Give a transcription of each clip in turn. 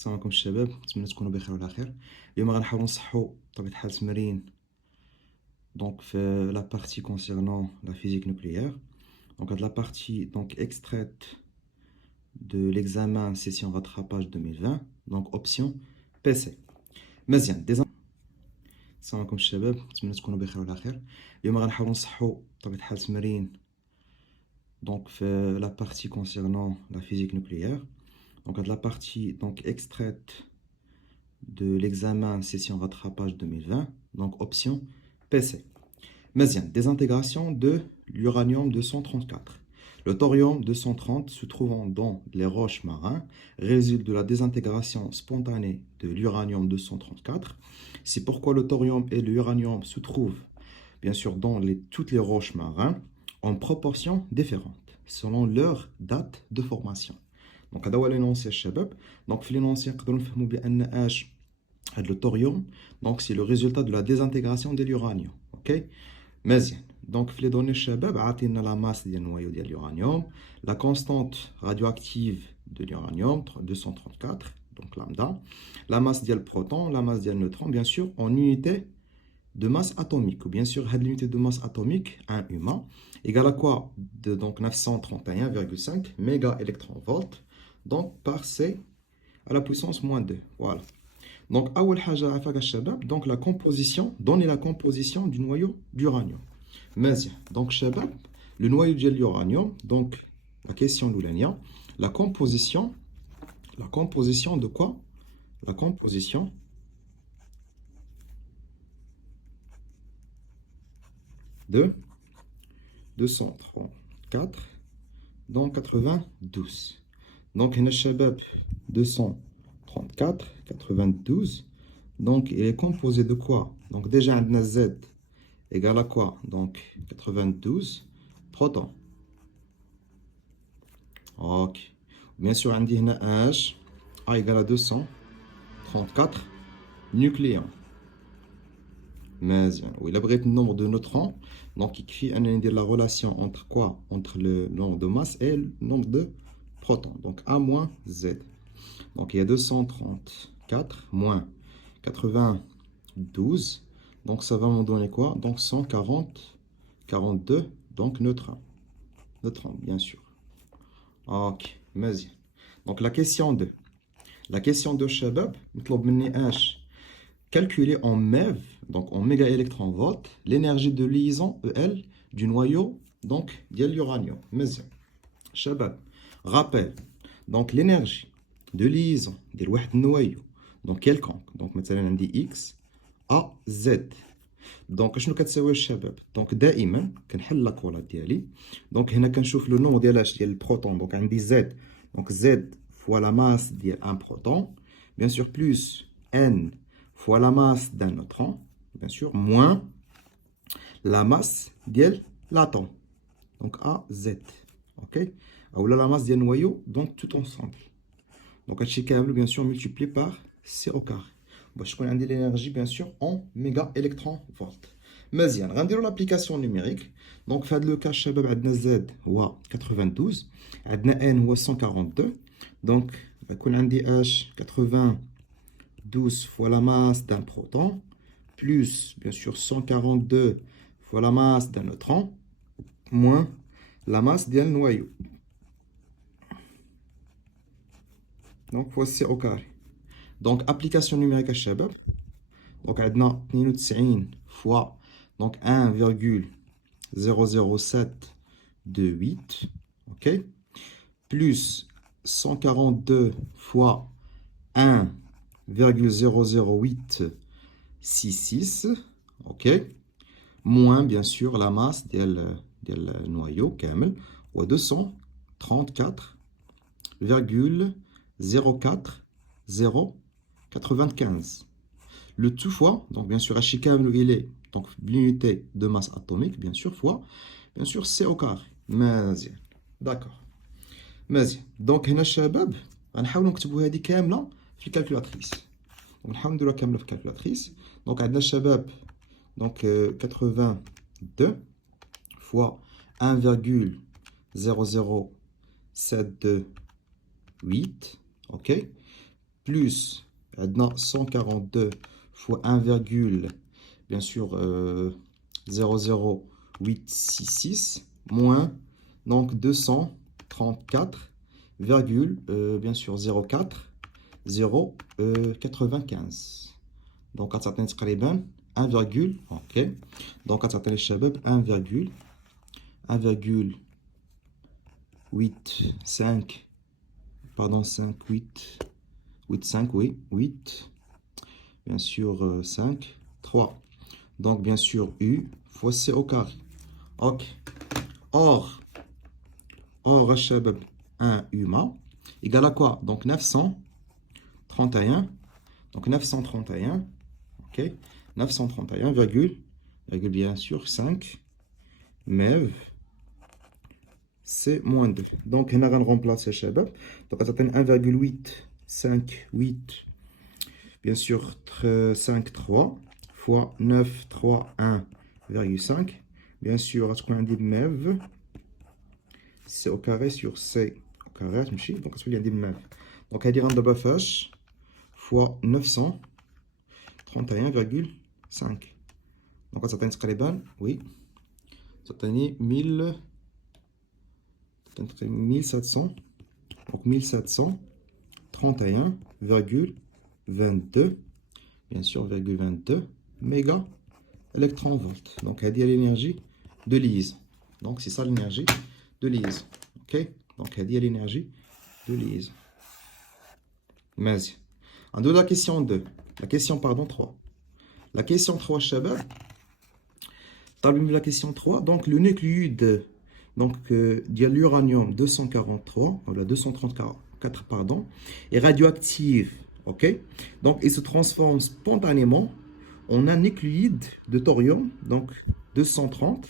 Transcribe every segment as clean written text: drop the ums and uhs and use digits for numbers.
السلام عليكم الشباب، نتمنى تكونوا بخير وعلى خير. اليوم غنحاولوا نصحوا بطبيعة الحال تمرين في la partie concernant la physique nucléaire. Donc la partie extraite de l'examen session rattrapage 2020, donc option PC. مزيان السلام عليكم الشباب، نتمنى تكونوا بخير وعلى خير. اليوم غنحاولوا نصحوا بطبيعة الحال تمرين في la partie concernant la physique nucléaire. Donc la partie extraite de l'examen session rattrapage 2020, donc option PC. Mazian, désintégration de l'uranium 234. Le thorium 230 se trouvant dans les roches marines résulte de la désintégration spontanée de l'uranium 234. C'est pourquoi le thorium et l'uranium se trouvent bien sûr dans toutes les roches marines en proportions différentes selon leur date de formation. Donc هذا هو l'énoncé الشباب. Donc في l'énoncé نقدروا نفهموا بأن اش هذا le thorium donc c'est le résultat de la désintégration de l'uranium. OK مزيان. Donc في les données الشباب عطينا la masse ديال النويو ديال l'uranium, la constante radioactive de l'uranium 234 donc lambda, la masse ديال proton, la masse ديال neutron bien sûr en unité de masse atomique, ou bien sûr, l'unité de masse atomique, 1 humain, égale à quoi donc 931,5 mégaélectronvolts, donc par C à la puissance moins 2. Voilà. Donc, donc la composition, donner la composition du noyau d'uranium. Donc, le noyau de l'uranium, donc la question de la composition de quoi? La composition de 234 donc 92. Donc il y a 234 92, donc il est composé de quoi? Donc déjà on a Z égale à quoi? Donc 92 protons. Ok, bien sûr on dit H A égale à 234 nucléons. Mais oui, il a le nombre de neutrons, donc il fait la relation entre quoi? Entre le nombre de masse et le nombre de protons. Donc A moins Z. Donc il y a 234 moins 92. Donc ça va me donner quoi? Donc 142, donc neutrons. Neutrons, bien sûr. Ok, mais donc la question 2. La question de Shabab, H. Calculer en MeV, donc en mégaélectronvolts, l'énergie de liaison EL du noyau donc de l'uranium. Mais Shabab, rappel, donc l'énergie de liaison de noyau donc quelconque, donc مثلا عندي X A Z. donc شنو كتساوي الشباب؟ donc دائما كنحل لاكولا ديالي، donc هنا كنشوف لو نومبر ديال البروتون، donc عندي Z، donc Z fois la masse ديال un proton, bien sûr plus N fois la masse d'un neutron, bien sûr, moins la masse de l'atome, donc AZ, ok? Ou la masse du noyau, donc tout ensemble. Donc, bien sûr, multiplié par C au carré. Je connais l'énergie, bien sûr, en mégaélectronvolts. Mais il y a l'application numérique. Donc, fait le cas, Z, ou 92, N, ou 142. Donc, on a H, 12 fois la masse d'un proton, plus, bien sûr, 142 fois la masse d'un neutron, moins la masse d'un noyau. Donc, voici au carré. Donc, application numérique à Shabab. Donc, on a 92 fois donc 1,00728, ok, plus 142 fois 1,00866, ok, moins bien sûr la masse du noyau كامل و 234,04095. Le tout fois, donc bien sûr, H il est donc l'unité de masse atomique, bien sûr, fois, bien sûr, C au carré. مزيان. D'accord. مزيان. Donc هنا الشباب غنحاولوا نكتبوا هذه كامله في الكالكولاتريس. ونحاولوا نديروها كامله في الكالكولاتريس. Donc عندنا الشباب donc 82 fois 1,00728, ok, plus 142 fois 1, bien sûr 00866 moins donc 234 bien sûr 04 095 donc كتعطيني تقريبا 1, ok donc كتعطيني الشباب 1,85 pardon 5 5 oui 8 bien sûr 5 3 donc bien sûr U fois C au carré ok or الشباب 1 UMA égale à quoi donc 931 donc 931 ok 931 virgule bien sûr 5 MEV c'est moins 2 donc on va remplacer الشباب donc ça donne 1,858 bien sûr 5 3 fois 9 3 1,5 bien sûr on a dit MEV C au carré sur C au carré donc on a dit MEV donc on va dire fâche fois 931,5 donc ça donne تقريبا oui ça donne 1700 donc 1731,22 bien sûr 22 méga électron-volts donc هذه l'énergie de liaison donc c'est ça l'énergie de liaison ok donc هذه l'énergie de liaison ماشي عنده la question 2 la question pardon 3 la question 3 شباب طالبين la question 3 donc le nucléide donc il y a l'uranium 243 ou la 234 pardon est radioactif ok donc il se transforme spontanément en un nucléide de thorium donc 230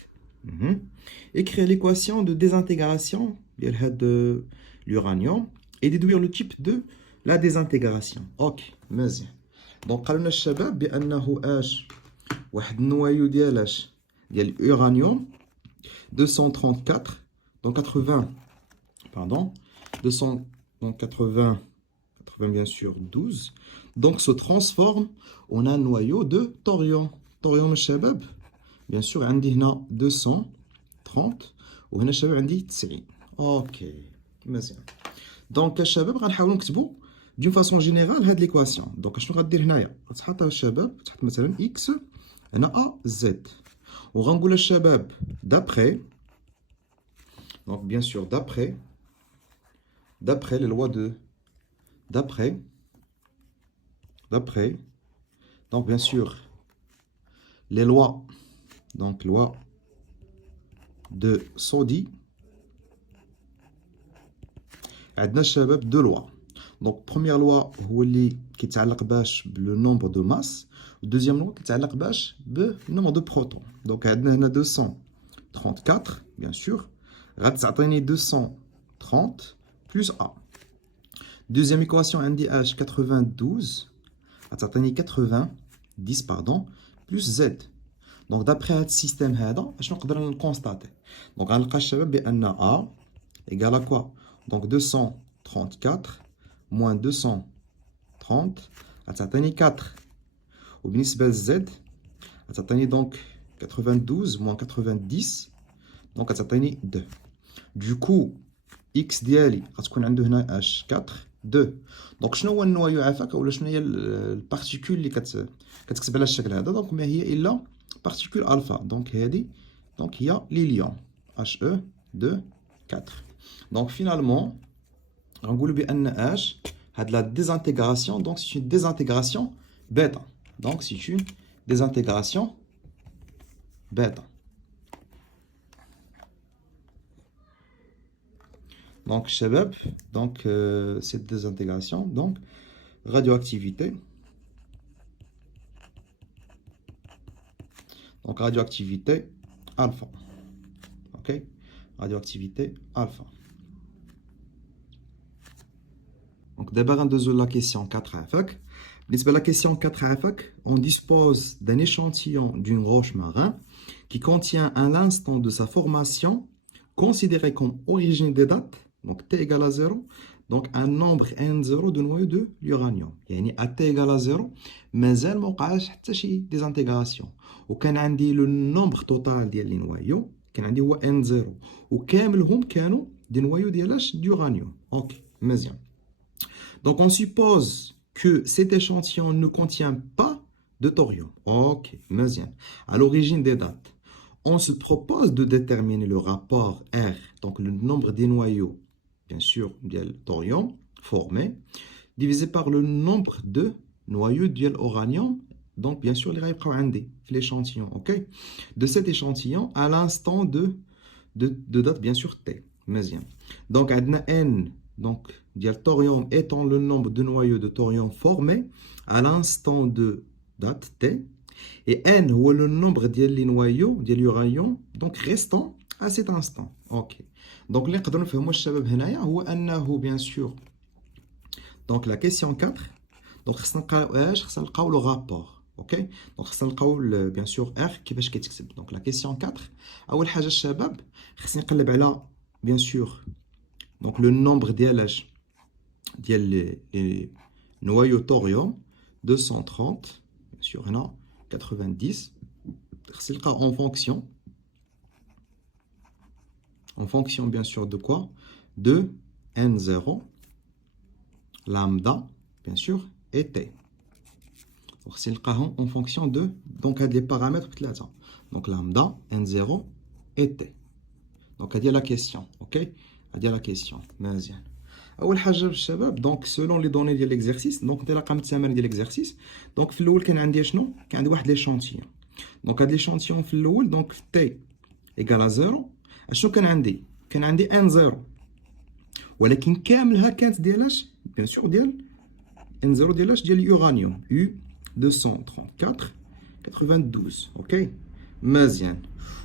et créer l'équation de désintégration de l'uranium et déduire le type de la désintégration ok مزيان donc قالوا لنا الشباب بانه اش واحد النوايو ديال اش ديال الuranium 234 donc 80 pardon 200 donc 80 bien sûr 12 donc se transforme en un noyau de thorium الشباب bien sûr عندي هنا 230 وهنا الشباب عندي 90 اوكي مزيان دونك الشباب غنحاولوا نكتبوا دون فاصون جينيرال هاد ليكواسيون دونك شنو غدير هنايا غتحط الشباب تحط مثلا اكس هنا ا زد وغنقول الشباب d'après donc bien sûr d'après les lois de d'après donc bien sûr les lois donc loi de Soddy عندنا الشباب deux lois donc première loi هو اللي كيتعلق باش le nombre de masse deuxième loi كيتعلق باش le nombre de protons donc عندنا هنا 234 bien sûr غتعطيني 230 plus A deuxième équation عندي H 92 غتعطيني 90 pardon plus Z donc d'après هذا السيستم هذا اشنو نقدر نكونستاتي donc غنلقى الشباب بان A égale à quoi donc 234 moins 230 غتعطيني 4 وبالنسبه للزد غتعطيني donc 92 moins 90 donc غتعطيني 2 du coup x ديالي غتكون عنده هنا اش 4 2 دونك شنو هو النوايو عافاك ولا شنو هي البارتيكول اللي كتكتب على الشكل هذا دونك ما هي الا بارتيكول الفا دونك هذه دونك هي ليليوم اش او 2 4 دونك فينالمون غنقولوا بان اش هاد لا ديزانتيغراسيون دونك سي اون ديزانتيغراسيون بيتا دونك سي اون ديزانتيغراسيون بيتا donc الشباب donc cette désintégration donc radioactivité donc radioactivité alpha ok radioactivité alpha donc d'abord la question 4 عافاك بالنسبة la question 4 عافاك on dispose d'un échantillon d'une roche marin qui contient à l'instant de sa formation considéré comme origine des dates donc t égale à 0 donc un nombre n0 de noyau de l'uranium. يعني à t égale à 0 مازال ما وقعش حتى شي ديزانتيغراسيون. وكان عندي لو نومبر توتال ديال لي نوايو كان عندي هو n0 وكاملهم كانوا دي نوايو ديال اش d'uranium. اوكي مزيان. Donc on suppose que cet échantillon ne contient pas de thorium. Ok, مزيان. À l'origine des dates, on se propose de déterminer le rapport R, donc le nombre des noyaux, bien sûr, de thorium formés, divisé par le nombre de noyaux d'uranium, donc bien sûr, les rayons l'échantillon, ok? De cet échantillon à l'instant de date, bien sûr, T. مزيان. Donc, عندنا N, donc, ديال thorium étant le nombre de noyaux de thorium formés à l'instant de date T. Et N هو le nombre ديال les noyaux ديال l'uranium donc restant à cet instant. OK. Donc اللي نقدروا نفهموا الشباب هنايا هو انه bien sûr donc la question 4 donc خصنا نلقاو اش خصنا نلقاو لو رابور. OK. donc خصنا نلقاو bien sûr R كيفاش كيتكتب. donc la question 4 اول حاجه الشباب خصني نقلب على bien sûr donc le nombre ديال اش ديال les noyaux thorium 230 bien sûr هنا 90 en fonction bien sûr de quoi de n0 lambda bien sûr et t donc c'est en fonction de donc les paramètres donc lambda n0 et t donc à dire la question. OK à dire la question مزيان. اول حاجه الشباب دونك سولون لي دوني ديال ليكزارسيس دونك انت رقم الثمانيه ديال ليكزارسيس دونك في الاول كان عندي شنو كان عندي واحد ليشونتيون دونك هاد ليشونتيون في الاول دونك تي ايكال 0 اشنو كان عندي ان 0 ولكن كاملها كانت ديال اش بيان سور ديال ان 0 ديال اش ديال اليورانيوم يو 234 92. اوكي مزيان.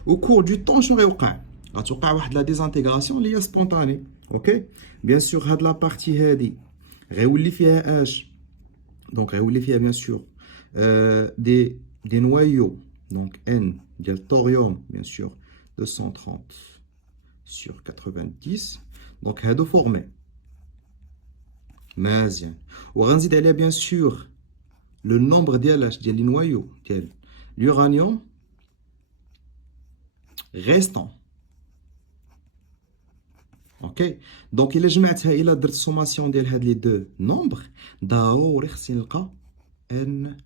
او كور دو طون شنو غيوقع غتوقع واحد لا ديزانتيغراسيون اللي هي سبونطاني. اوكي بيان سور هاد لا بارتي هادي غيولي فيها اش دونك غيولي فيها بيان سور دي نوايو دونك ان ديال thorium بيان سور 230 sur 90 دونك هادو فورمي مزيان. وغنزيد عليها بيان سور لو نومبر ديال اش ديال لي نوايو ديال l'uranium restant. اوكي دونك الا جمعتها الا درت سوماسيون ديال هاد لي دو نومبر ضروري خصني نلقى ان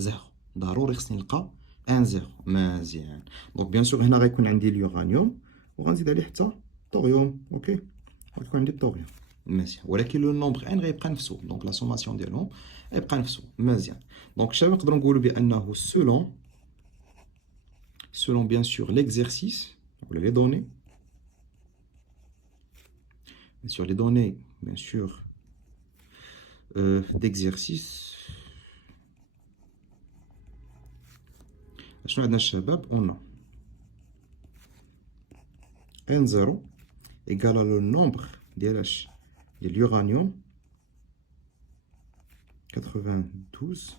0 ضروري خصني نلقى ان 0 مزيان. دونك بيان سور هنا غيكون عندي اليورانيوم وغنزيد عليه حتى الثوريوم. اوكي غيكون عندي الثوريوم مزيان ولكن لو نومبر ان غيبقى نفسو دونك لا سوماسيون ديالهم غيبقى نفسو مزيان. دونك الشباب نقدروا نقولوا بانه selon bien sûr l'exercice ou les données sur les données bien sûr d'exercice شنو عندنا الشباب on a n0 égale à le nombre ديال l'uranium 92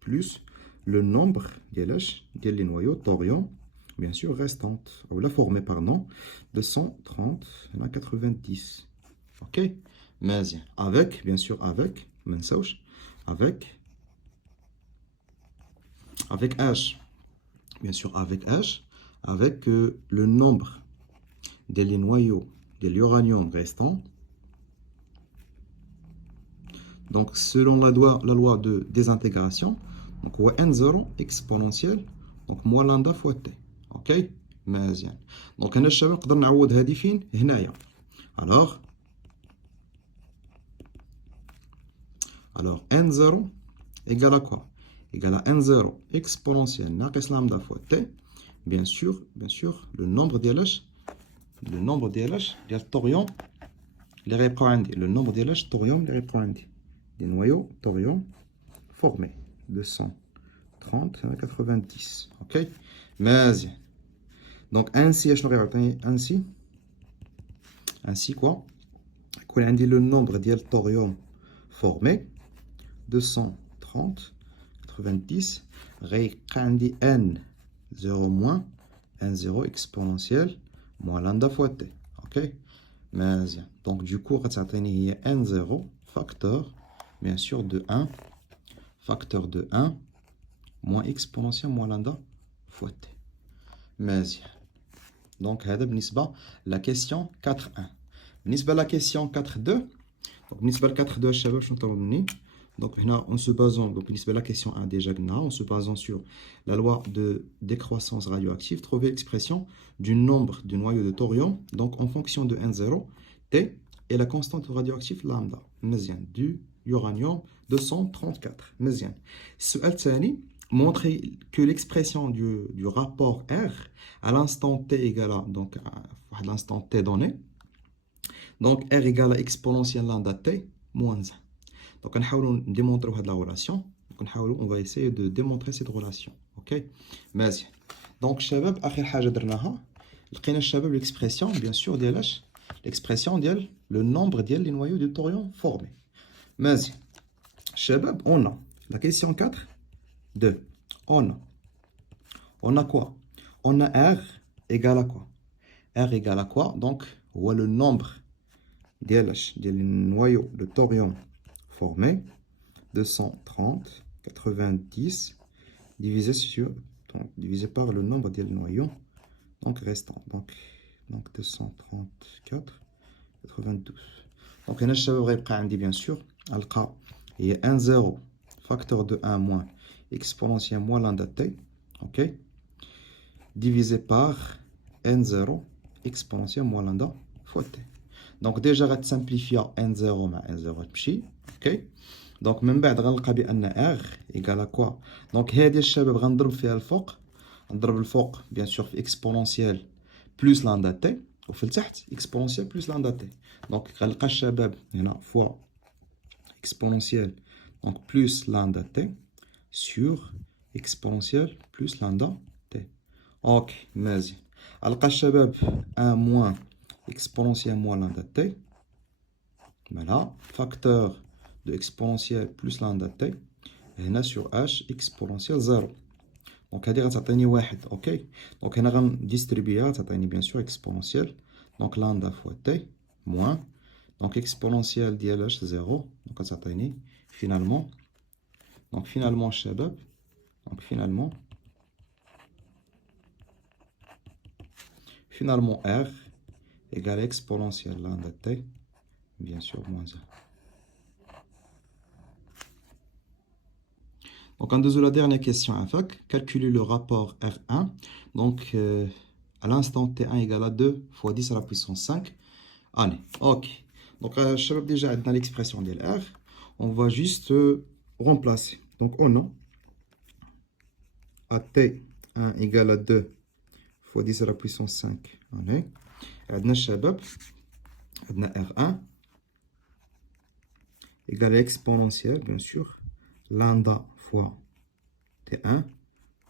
plus le nombre ديال les noyaux thorium bien sûr restante ou la formée pardon 230 à 90. OK مزيان avec bien sûr avec ما نساوش avec h bien sûr avec h avec le nombre des noyaux de l'uranium restant donc selon la loi de désintégration donc هو n0 exponentielle donc moins lambda fois t. اوكي مزيان. دونك هنا الشباب نقدر نعوض هذه فين هنايا. alors n0 égale à quoi égale à n0 exponentielle ناقص lambda fois t bien sûr le nombre ديال الثوريوم اللي غيبقاو عندي le nombre ديال الثوريوم اللي غيبقاو عندي des noyaux thorium formés 230 à 90. OK مزيان. donc ainsi اشنو غيعطيني ainsi quoi يكون عندي le nombre ديال الثوريوم formé 230 90 غيبقى عندي n 0 moins n 0 exponentielle moins lambda fois t. OK مزيان. Donc du coup غتعطيني هي n0 facteur bien sûr de 1 facteur de 1 moins exponentielle moins lambda fois t. مزيان. Donc هذا بالنسبة la question 4.1. بالنسبة la question 4.2. Donc بالنسبة ل 4.2 الشباب شنو طلبوا مني؟ Donc هنا en se basant donc بالنسبة la question 1 déjà قلنا en se basant sur la loi de décroissance radioactive, trouver l'expression du nombre du noyau de thorium donc en fonction de n0 t et la constante radioactive lambda مزيان du uranium 234 مزيان. السؤال الثاني montrer que l'expression du rapport R à l'instant t égale à donc à l'instant t donné donc R égale à exponentielle lambda t moins 1. Donc on va démontrer cette relation. On va essayer de démontrer cette relation. Ok. مزيان. Donc شباب آخر حاجة درناها لقينا الشباب l'expression bien sûr ديالاش l'expression ديال le nombre ديال les noyaux de thorium formés. مزيان. شباب on a la question 4 2 on a quoi? On a R égale à quoi? R égale à quoi? Donc هو le nombre ديالاش ديال les noyaux de thorium formés 230 90 divisé par le nombre de noyaux donc restant donc 234 92. donc هنا الشباب غيبقى عندي bien sûr غنلقى هي n0 facteur de 1 moins exponentielle moins lambda t ok divisé par n0 exponentielle moins lambda fois t. donc déjà غتسامبليفيا n0 مع n0 تمشي ok. donc من بعد غنلقى بان r égale à quoi. donc هذه الشباب غنضرب فيها الفوق نضرب الفوق bien sûr في exponentielle plus lambda t وفي التحت exponentielle plus lambda t. donc غنلقى الشباب هنا fois exponentielle donc plus lambda t sur exponentielle plus lambda t. ok مزيان. غنلقى الشباب 1 moins exponentielle moins lambda t voilà facteur de exponentielle plus lambda t هنا sur h exponentielle 0. donc هذه غتعطيني واحد اوكي. donc هنا غنديستريبيها تعطيني bien sûr exponentielle donc lambda fois t moins donc exponentielle ديال h 0 donc غتعطيني finalement donc finalement الشباب donc finalement r égale exponentielle lambda t bien sûr moins 1. Donc, en dessous, la dernière question à FAC, calculer le rapport R1. Donc, à l'instant T1 égale à 2 fois 10 à la puissance 5 années. Ok. Donc, je déjà dans l'expression de R. On va juste remplacer. Donc, on a à T1 égale à 2 fois 10 à la puissance 5 années. عندنا الشباب عندنا R1 égale à exponentielle, bien sûr, lambda fois T1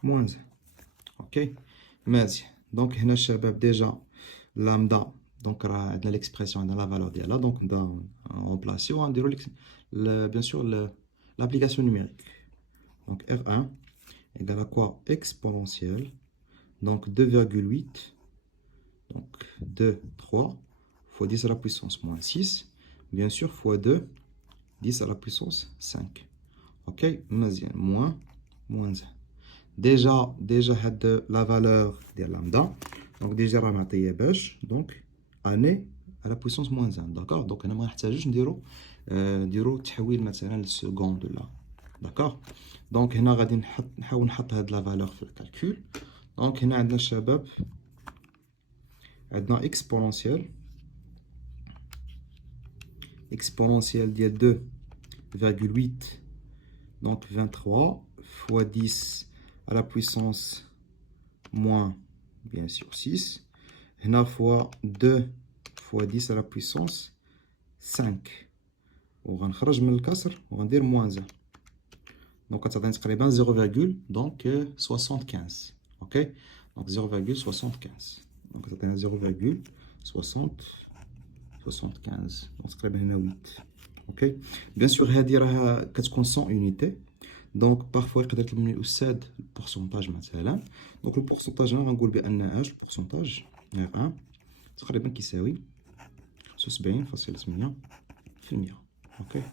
moins 1. Ok. مزيان. donc هنا الشباب déjà lambda donc راه عندنا l'expression عندنا la valeur ديالها donc نبدا remplacer ونديرو bien sûr l'application numérique. donc R1 égale à quoi? exponentielle donc 2,8 donc 2 3 fois 10 à la puissance moins 6 bien sûr fois 2 10 à la puissance 5. ok مزيان moins 1. déjà had la valeur de lambda donc déjà راه معطيه باش donc année à la puissance moins 1 d'accord. donc انا ما نحتاجوش نديرو تحويل مثلا للسكوند ولا d'accord. donc هنا غادي نحاول نحط هاد la valeur في الكالكول. donc هنا عندنا الشباب عندنا exponentielle ديال 2,8 donc 23 fois 10 à la puissance moins bien sûr 6 هنا fois 2 fois 10 à la puissance 5 وغنخرج من الكسر وغندير moins 1 donc غتعطيني تقريبا 0, donc 75 ok. donc 0,75 donc غتعطينا 0,75 donc تقريبا هنا 8 ok. bien sûr هذه راها كتكون 100 unité donc parfois يقدر يطلب مني الاستاذ البورسونتاج مثلا. donc البورسونتاج هنا غنقول بان اش البورسونتاج R1 تقريبا كيساوي 76.8%. OK.